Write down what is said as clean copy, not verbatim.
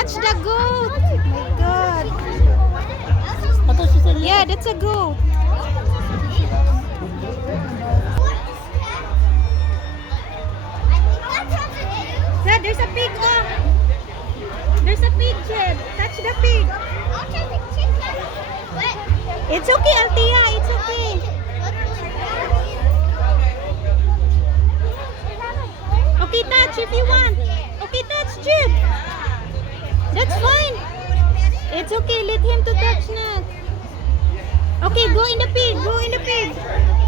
touch the goat. Oh my God. Yeah, that's a goat. Yeah, there's a pig. Oh. There's a pig, Jed. Touch the pig. It's okay, Altia. It's okay. Okay, touch if you want. Okay, touch, Jed. That's fine. It's okay. Let him to touch na. Okay, go in the pig. Go in the pig.